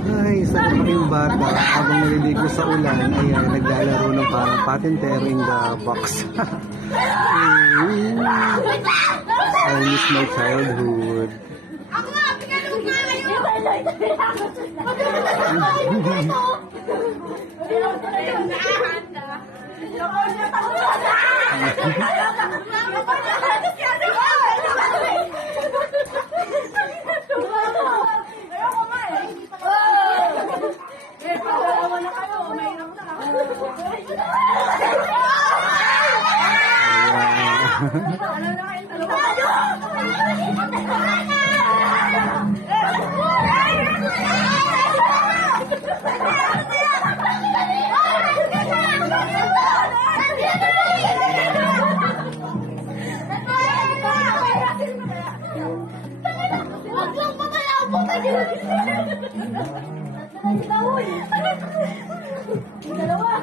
Ay, isa ko yung bata habang naliligo sa ulan ay naglalaro ng parang patintero in the box. I miss my childhood. Dalawa.